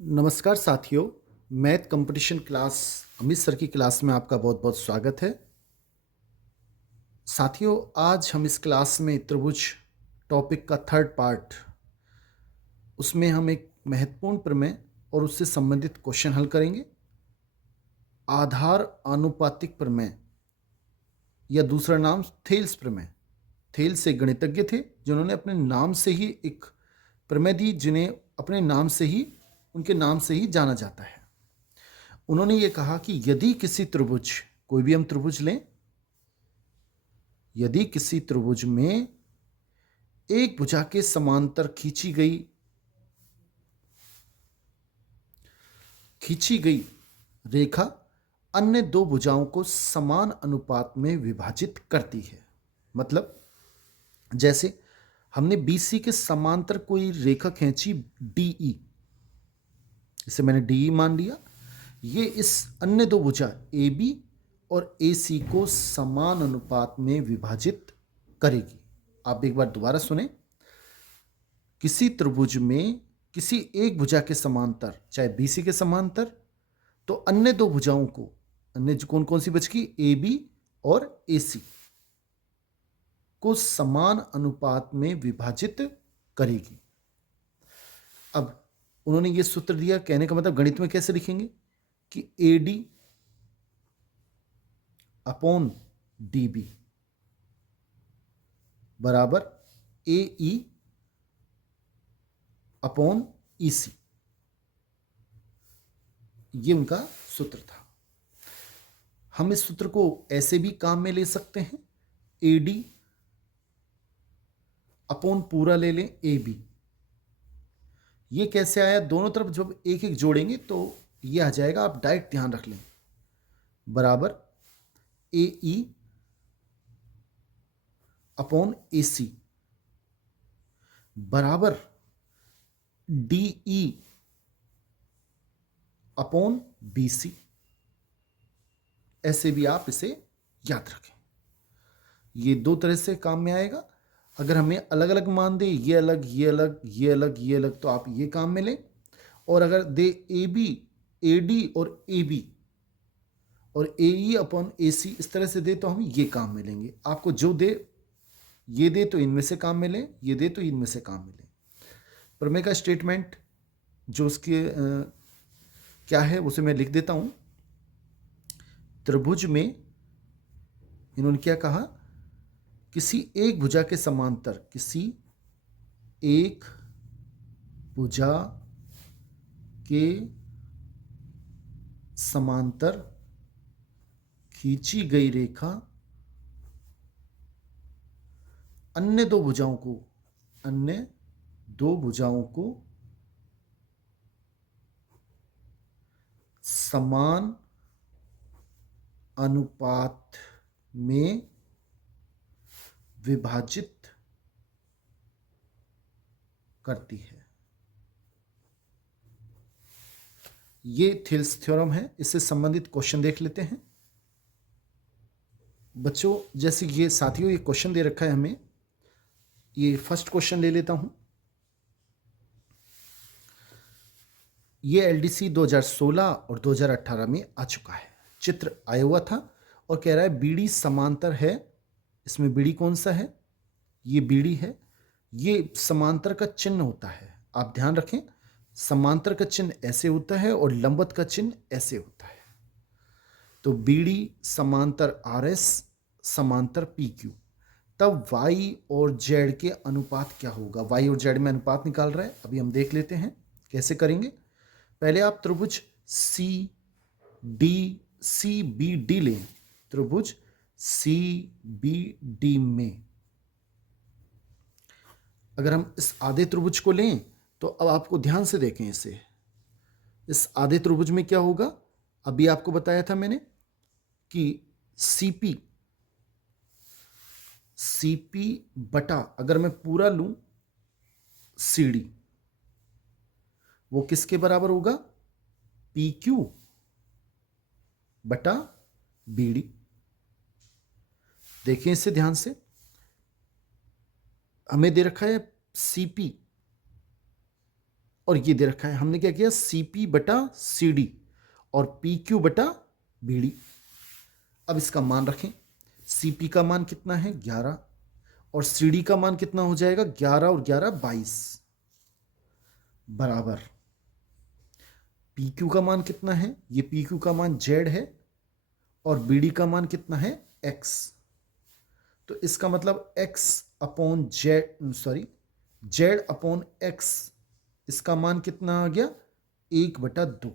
नमस्कार साथियों, math competition class Amit sir की क्लास में आपका बहुत बहुत स्वागत है। साथियों, आज हम इस क्लास में त्रिभुज टॉपिक का थर्ड पार्ट, उसमें हम एक महत्वपूर्ण प्रमेय और उससे संबंधित क्वेश्चन हल करेंगे। आधार आनुपातिक प्रमेय या दूसरा नाम थेल्स प्रमेय। थेल्स एक गणितज्ञ थे जिन्होंने अपने नाम से ही एक प्रमेय दी, जिन्हें अपने नाम से ही, उनके नाम से ही जाना जाता है। उन्होंने ये कहा कि यदि किसी त्रिभुज, कोई भी हम त्रिभुज लें, यदि किसी त्रिभुज में एक भुजा के समांतर खींची गई रेखा अन्य दो भुजाओं को समान अनुपात में विभाजित करती है। मतलब जैसे हमने BC के समांतर कोई रेखा खींची DE, इसे मैंने DE मान लिया, ये इस अन्य दो भुजा AB और AC को समान अनुपात में विभाजित करेगी। आप एक बार दोबारा सुने। किसी त्रिभुज में किसी एक भुजा के समांतर, चाहे BC के समांतर, तो अन्य दो भुजाओं को, अन्य कौन कौन सी बचगी, AB और AC को समान अनुपात में विभाजित करेगी। अब उन्होंने ये सूत्र दिया, कहने का मतलब गणित में कैसे लिखेंगे कि AD अपॉन DB बराबर AE अपॉन EC, ये उनका सूत्र था। हम इस सूत्र को ऐसे भी काम में ले सकते हैं, AD अपॉन पूरा ले लें AB। ये कैसे आया, दोनों तरफ जब एक एक जोड़ेंगे तो ये आ जाएगा, आप डायरेक्ट ध्यान रख लें, बराबर AE अपॉन AC बराबर DE अपॉन BC। ऐसे भी आप इसे याद रखें, ये दो तरह से काम में आएगा। अगर हमें अलग अलग मान दे, ये अलग, ये अलग, ये अलग, ये अलग, तो आप ये काम में लें। और अगर दे AB, AD और AB और AE अपॉन AC, इस तरह से दे तो हम ये काम में लेंगे। आपको जो दे, ये दे तो इनमें से काम में लें, ये दे तो इनमें से काम में लें। प्रमेय का स्टेटमेंट जो उसके क्या है उसे मैं लिख देता हूं। त्रिभुज में इन्होंने क्या कहा, किसी एक भुजा के समांतर, किसी एक भुजा के समांतर खींची गई रेखा अन्य दो भुजाओं को समान अनुपात में विभाजित करती है। ये थेल्स थ्योरम है। इससे संबंधित क्वेश्चन देख लेते हैं बच्चों। जैसे ये साथियों, ये क्वेश्चन दे रखा है हमें, ये फर्स्ट क्वेश्चन ले लेता हूं। ये LDC 2016 और 2018 में आ चुका है। चित्र आया हुआ था और कह रहा है BD समांतर है। इसमें BD कौन सा है, ये BD है। ये समांतर का चिन्ह होता है, आप ध्यान रखें, समांतर का चिन्ह ऐसे होता है और लंबवत का चिन्ह ऐसे होता है। तो BD समांतर RS समांतर PQ, तब Y और Z के अनुपात क्या होगा। Y और Z में अनुपात निकाल रहा है, अभी हम देख लेते हैं कैसे करेंगे। पहले आप त्रिभुज CBD लें। त्रिभुज CBD में अगर हम इस आधे त्रिभुज को लें तो अब आपको ध्यान से देखें, इस आधे त्रिभुज में क्या होगा, अभी आपको बताया था मैंने कि CP बटा, अगर मैं पूरा लूं CD, वो किसके बराबर होगा, PQ बटा BD। देखें इसे ध्यान से, हमें दे रखा है CP और ये दे रखा है, हमने क्या किया, CP बटा CD और PQ बटा BD। अब इसका मान रखें, CP का मान कितना है 11 और CD का मान कितना हो जाएगा 11 और 11 22 बराबर PQ का मान कितना है, ये PQ का मान Z है और BD का मान कितना है X। तो इसका मतलब X upon Z, sorry Z upon X, इसका मान कितना आ गया 1/2।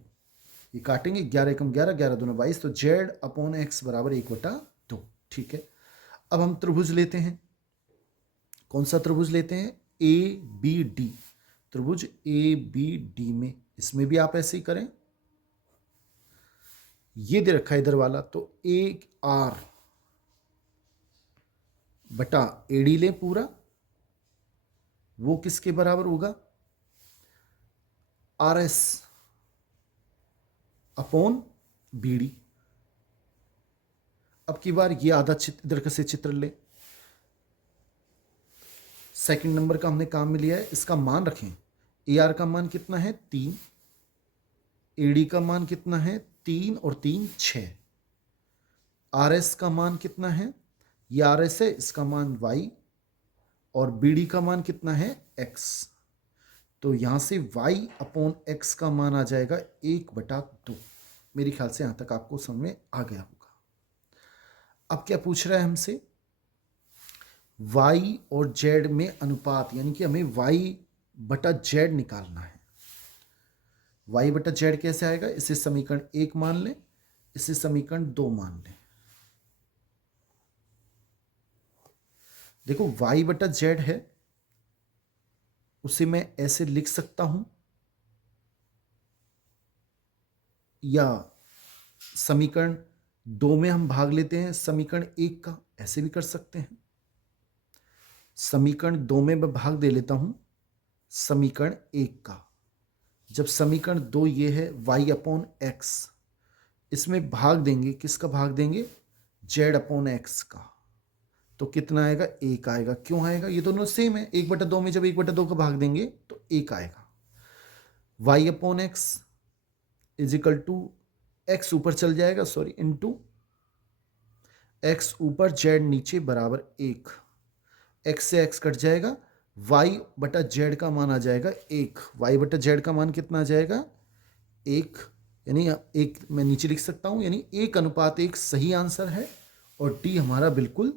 ये काटेंगे, 11 एकम 11, 11 दूना 22, तो Z अपॉन X बराबर 1/2। ठीक है, अब हम त्रिभुज लेते हैं। कौन सा त्रिभुज लेते हैं, ABD त्रिभुज। ABD में, इसमें भी आप ऐसे ही करें, ये दे रखा है इधर वाला, तो AR बटा AD लें पूरा, वो किसके बराबर होगा, RS अपॉन BD। अब की बार ये आधा चित्र इधर से चित्र ले, सेकंड नंबर का हमने काम में लिया है, इसका मान रखें। AR का मान कितना है 3, AD का मान कितना है 3 और 3 6, RS का मान कितना है, ये RS है, इसका मान Y और BD का मान कितना है X। तो यहां से Y अपॉन X का मान आ जाएगा 1/2। मेरे ख्याल से यहां तक आपको समझ में आ गया होगा। अब क्या पूछ रहा है हमसे, Y और Z में अनुपात, यानी कि हमें Y/Z निकालना है। Y/Z कैसे आएगा, इसे समीकरण 1 मान लें, इसे समीकरण 2 मान लें। देखो Y/Z है, उसे मैं ऐसे लिख सकता हूं, या समीकरण 2 में हम भाग लेते हैं समीकरण 1 का, ऐसे भी कर सकते हैं। समीकरण 2 में मैं भाग दे लेता हूं समीकरण 1 का। जब समीकरण 2 ये है Y अपॉन X, इसमें भाग देंगे, किसका भाग देंगे, Z अपॉन X का, तो कितना आएगा 1 आएगा। क्यों आएगा, ये दोनों सेम है, 1/2 में जब 1/2 का भाग देंगे तो 1 आएगा। Y upon X is equal to, X ऊपर चल जाएगा, सॉरी, इंटू X ऊपर Z नीचे बराबर 1, X से X कट जाएगा, Y/Z का मान आ जाएगा 1। Y/Z का मान कितना आ जाएगा 1, यानी 1 मैं नीचे लिख सकता हूं, यानी 1:1 सही आंसर है और D हमारा बिल्कुल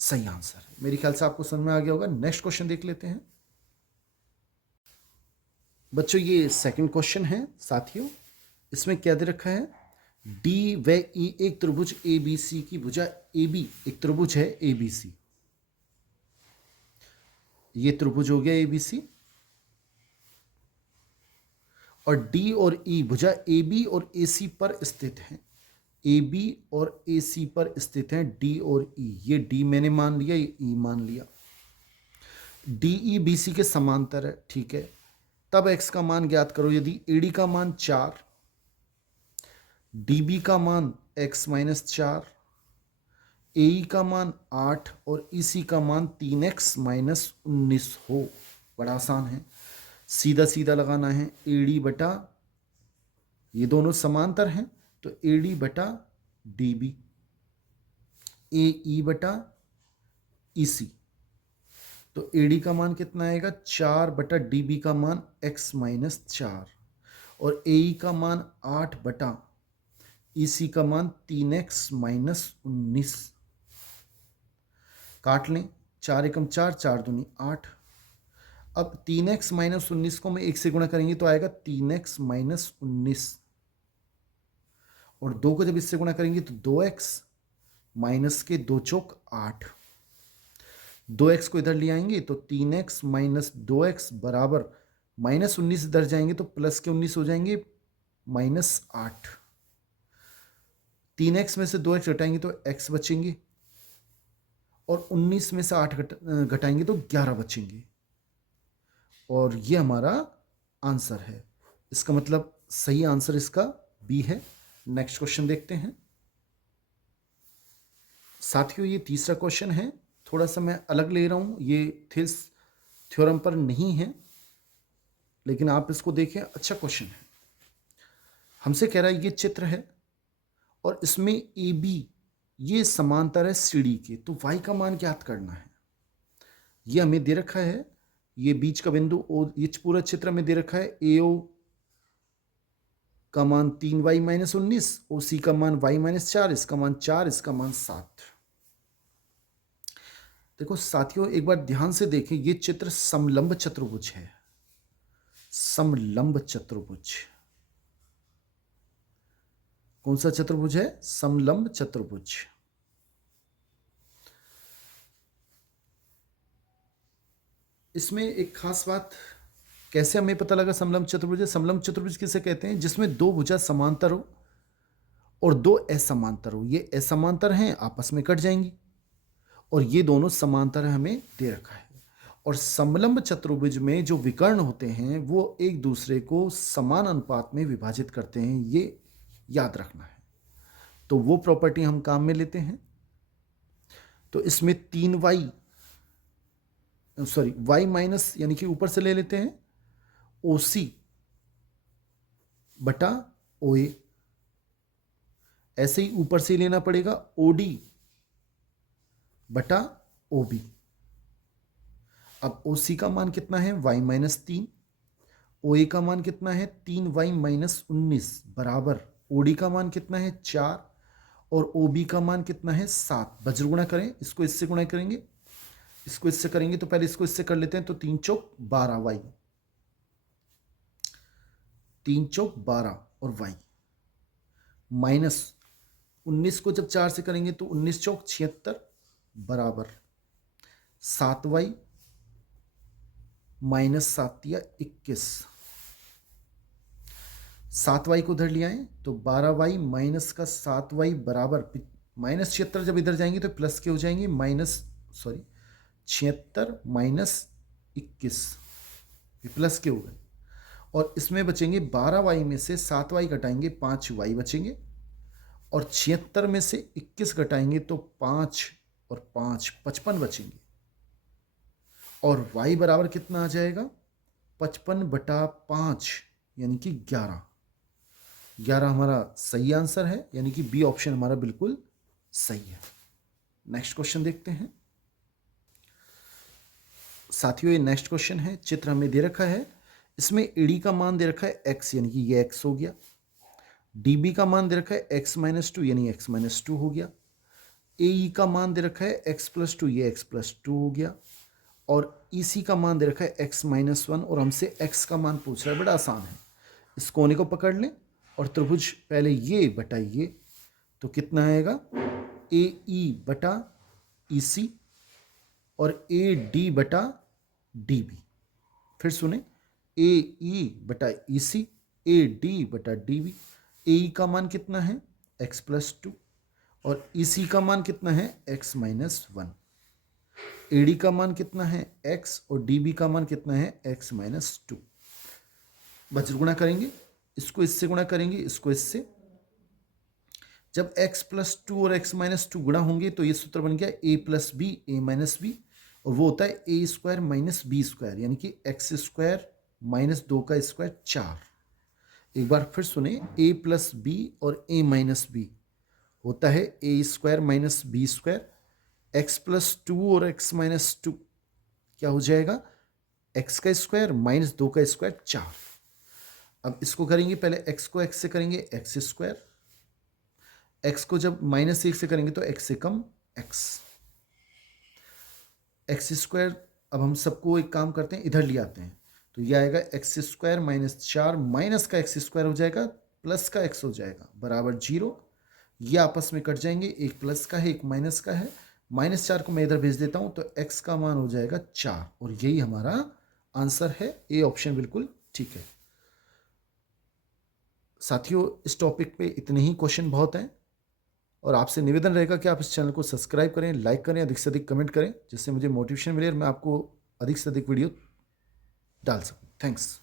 सही आंसर है। मेरे ख्याल से आपको समझ में आ गया होगा। नेक्स्ट क्वेश्चन देख लेते हैं बच्चों। ये सेकंड क्वेश्चन है साथियों। इसमें क्या दे रखा है, D व E एक त्रिभुज ABC की भुजा AB, एक त्रिभुज है ABC, ये त्रिभुज हो गया ABC, और D और E भुजा AB और AC पर स्थित हैं। AB और AC पर स्थित हैं D और E, ये D मैंने मान लिया, ये E मान लिया। DE BC के समांतर है, ठीक है। तब x का मान ज्ञात करो। यदि AD का मान 4, DB का मान x माइनस 4, AE का मान 8 और EC का मान 3x माइनस 19 हो। बड़ा आसान है, सीधा सीधा लगाना है। AD बटा, ये दोनों समांतर हैं, तो AD बटा DB, AE बटा EC, तो AD का मान कितना आएगा 4 बटा DB का मान x माइनस 4 और AE का मान 8 बटा EC का मान 3x माइनस 19। काट लें, 4 एकम 4, 4 दूनी 8। अब 3x माइनस 19 को मैं 1 से गुणा करेंगे तो आएगा 3x माइनस 19, और 2 को जब इससे गुणा करेंगे तो 2x माइनस के 2 चौक 8। 2x को इधर ले आएंगे तो 3x माइनस 2x बराबर माइनस 19 इधर जाएंगे तो प्लस के 19 हो जाएंगे माइनस 8। 3x में से 2x घटाएंगे तो x बचेंगे, और 19 में से 8 घटाएंगे तो 11 बचेंगे, और ये हमारा आंसर है। इसका मतलब सही आंसर इसका बी है। नेक्स्ट क्वेश्चन देखते हैं साथियों। ये तीसरा क्वेश्चन है, थोड़ा सा मैं अलग ले रहा हूं, ये थेल्स थ्योरम पर नहीं है। लेकिन आप इसको देखें, अच्छा क्वेश्चन है। हमसे कह रहा है ये चित्र है और इसमें ए बी ये समांतर है सीढ़ी के, तो y का मान ज्ञात करना है। ये हमें दे रखा है, ये बीच का बिंदु ओ, ये पूरा चित्र में दे रखा है। AO का मान 3y माइनस 19, OC का मान y माइनस 4, इसका मान 4, इसका मान 7। देखो साथियों, एक बार ध्यान से देखें, ये चित्र समलंब चतुर्भुज है। समलंब चतुर्भुज कौन सा चतुर्भुज है? समलंब चतुर्भुज। इसमें एक खास बात, कैसे हमें पता लगा समलंब चतुर्भुज है? समलंब चतुर्भुज किसे कहते हैं? जिसमें दो भुजा समांतर हो और दो असमांतर हो। ये असमांतर हैं, आपस में कट जाएंगी, और ये दोनों समांतर हमें दे रखा है। और समलंब चतुर्भुज में जो विकर्ण होते हैं वो एक दूसरे को समान अनुपात में विभाजित करते हैं, ये याद रखना है। तो वो प्रॉपर्टी हम काम में लेते हैं। तो इसमें 3y y माइनस यानी कि ऊपर से ले लेते हैं OC बटा OA, ऐसे ही ऊपर से लेना पड़ेगा OD बटा OB। अब OC का मान कितना है? y minus 3। OA का मान कितना है? 3y माइनस 19 बराबर OD का मान कितना है? 4, और OB का मान कितना है? 7। वज्र गुणा करें, इसको इससे गुणा करेंगे, इसको इससे करेंगे, तो पहले इसको इससे कर लेते हैं। तो 3 चौक 12y, 3 चौक 12 और y माइनस 19 को जब 4 से करेंगे तो 19 चौक 76 बराबर 7y माइनस 7 या 21। 7y को उधर ले आए तो 12y माइनस का 7y बराबर माइनस 76, जब इधर जाएंगे तो प्लस के हो जाएंगे, 76 माइनस 21, ये प्लस के हो गए। और इसमें बचेंगे 12y में से 7y घटाएंगे 5y बचेंगे, और 76 में से 21 घटाएंगे तो 5 और 5 55 बचेंगे। और y बराबर कितना आ जाएगा? 55 बटा 5 यानी कि 11। 11 हमारा सही आंसर है, यानी कि बी ऑप्शन हमारा बिल्कुल सही है। नेक्स्ट क्वेश्चन देखते हैं साथियों। ये नेक्स्ट क्वेश्चन है, चित्र हमें दे रखा है, इसमें एडी का मान दे रखा है x, यानी कि ये x हो गया। db का मान दे रखा है x माइनस 2, यानी x माइनस 2 हो गया। ae का मान दे रखा है x प्लस 2, ये x प्लस 2 हो गया। और ec का मान दे रखा है x माइनस 1, और हमसे x का मान पूछ रहा है। बड़ा आसान है, इस कोने को पकड़ लें और त्रिभुज पहले ये बटा ये, तो कितना आएगा? AE बटा EC और AD बटा DB। फिर सुने, AE बटा EC, AD बटा DB। AE का मान कितना है? x प्लस 2, और EC का मान कितना है? x minus 1। AD का मान कितना है? x, और DB का मान कितना है? x minus 2। वज्र गुणा करेंगे, इसको इससे गुणा करेंगे, इसको इससे। जब x प्लस 2 और x माइनस 2 गुणा होंगे तो ये सूत्र बन गया a plus B A minus B, और वो होता है a square minus B square, यानी कि x स्क्वायर माइनस 2 का स्क्वायर 4। एक बार फिर सुने, a प्लस बी और a माइनस बी होता है a square minus B square. x plus 2 और x माइनस 2 क्या हो जाएगा? x का स्क्वायर माइनस 2 का स्क्वायर 4। अब इसको करेंगे, पहले x को x से करेंगे x स्क्वायर, x को जब माइनस 1 से करेंगे तो x से कम x स्क्वायर। अब हम सबको एक काम करते हैं, इधर ले आते हैं, तो यह आएगा x स्क्वायर माइनस 4 माइनस का x स्क्वायर हो जाएगा प्लस का x हो जाएगा बराबर 0। ये आपस में कट जाएंगे, एक प्लस का है एक माइनस का है, -4 को मैं इधर भेज देता हूं तो x का मान हो जाएगा 4, और यही हमारा आंसर है। ए ऑप्शन बिल्कुल ठीक है। साथियों, इस टॉपिक पे इतने ही क्वेश्चन बहुत हैं, और आपसे निवेदन रहेगा कि आप इस चैनल को सब्सक्राइब करें, लाइक करें, अधिक से अधिक कमेंट करें, जिससे मुझे मोटिवेशन मिले और मैं आपको अधिक से अधिक वीडियो डाल सकूं। थैंक्स।